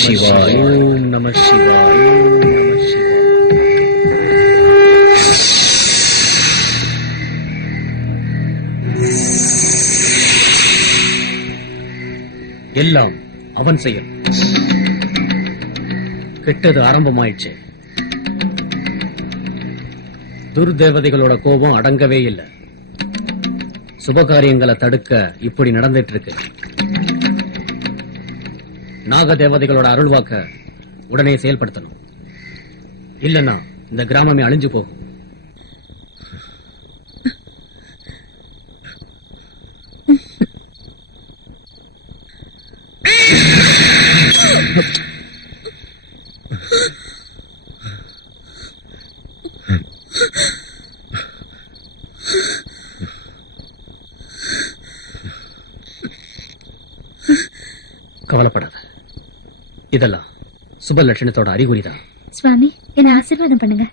சிவாய் ஓம் நம சிவாய் ஓம் நம சிவாய் எல்லாம் அவன் செயல். கெட்டது ஆரம்பமாயிடுச்சு துர்தேவதைகளோட கோபம் அடங்கவே இல்லை. சுபகாரியங்களை தடுக்க இப்படி நடந்துட்டு இருக்கு. நாக தேவதைகளோட அருள்வாக்க உடனே செயல்படுத்தணும். இல்லன்னா இந்த கிராமமே அழிஞ்சு போகும். கவலைப்படாத. இதெல்லாம் சுப லட்சணத்தோட அறிகுறிதான். சுவாமி என்ன ஆசீர்வாதம் பண்ணுங்க.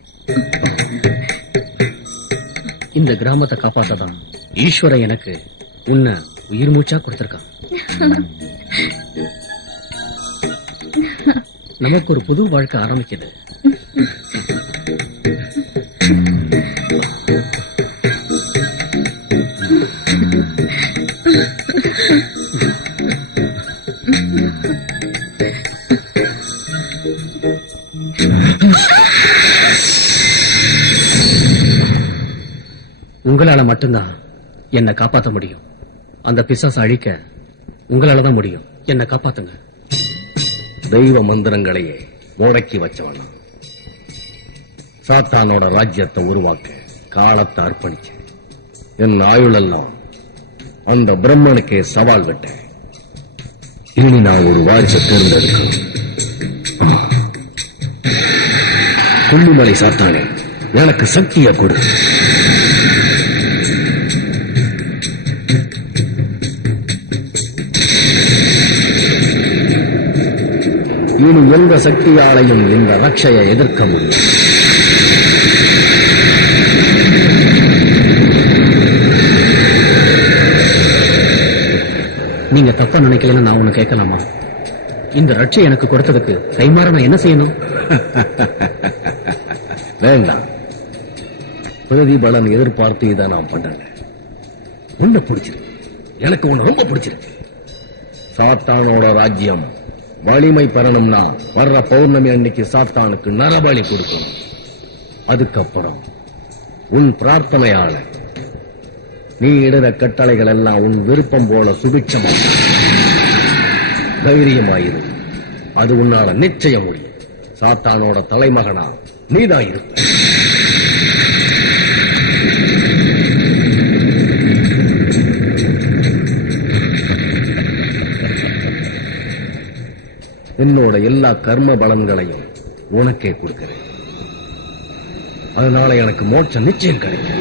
இந்த கிராமத்தை காப்பாத்ததான் ஈஸ்வரன் எனக்கு உன்னை உயிர் மூச்சா கொடுத்திருக்கான். நமக்கு ஒரு புது வாழ்க்கை ஆரம்பிக்குது. உங்களால மட்டும்தான் என்னை காப்பாத்த முடியும். அந்த பிசாச அழிக்க உங்களால தான் முடியும். என்னை காப்பாத்துங்க. தெய்வ மந்திரங்களையே முடக்கி வச்சவனா. சாத்தானோட ராஜ்யத்தை உருவாக்க காலத்தை அர்ப்பணிச்சேன் என் ஆயுளெல்லாம் அந்த பிரம்மனுக்கே சவால் விட்டேன். இனி நான் ஒரு வாரிசை தேர்ந்தெடுக்கணும். குள்ளிமலை சாத்தானே எனக்கு சக்தியை கொடு. இனி எந்த சக்தியாலையும் இந்த ரட்சையை எதிர்க்க முடியும்? நீங்க தப்பா நினைக்கலன்னு நான் ஒண்ணு கேட்கலாமா? இந்த ரட்சை எனக்கு கொடுத்ததுக்கு கைமாற நான் என்ன செய்யணும்? வேண்டாம். பிரதிபலன் எதிர்பார்த்து இதை நான் பண்றேன். உன்னை பிடிச்சிருக்கு. எனக்கு உன்னை ரொம்ப பிடிச்சிருக்கு. சாத்தானோட ராஜ்யம் வலிமை பெறணும்னா வர்ற பௌர்ணமி அன்னைக்கு சாத்தானுக்கு நரபலி கொடுக்கணும். அதுக்கப்புறம் உன் பிரார்த்தனையால நீ இடுற கட்டளைகள் எல்லாம் உன் விருப்பம் போல சுபிட்சமா தைரியமாயிரு. அது உன்னால நிச்சயம் முடியும். சாத்தானோட தலைமகனா நீதான் இருப்ப என்னோட எல்லா கர்ம பலன்களையும் உனக்கே கொடுக்கிறேன். அதனால எனக்கு மோட்சம் நிச்சயம் கிடைக்கும்.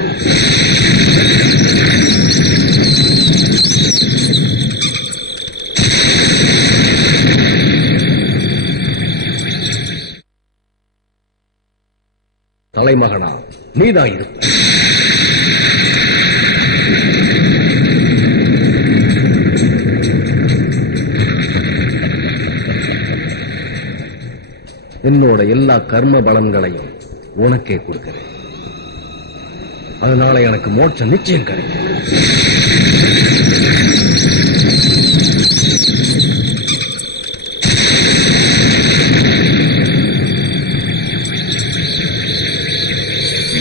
தலைமகனா நீதான் இருப்ப. உங்களோட எல்லா கர்ம பலன்களையும் உனக்கே கொடுக்கிறேன். அதனால எனக்கு மோட்சம் நிச்சயம் கிடைக்கும்.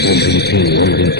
ஒன்றின் ஒன்றின்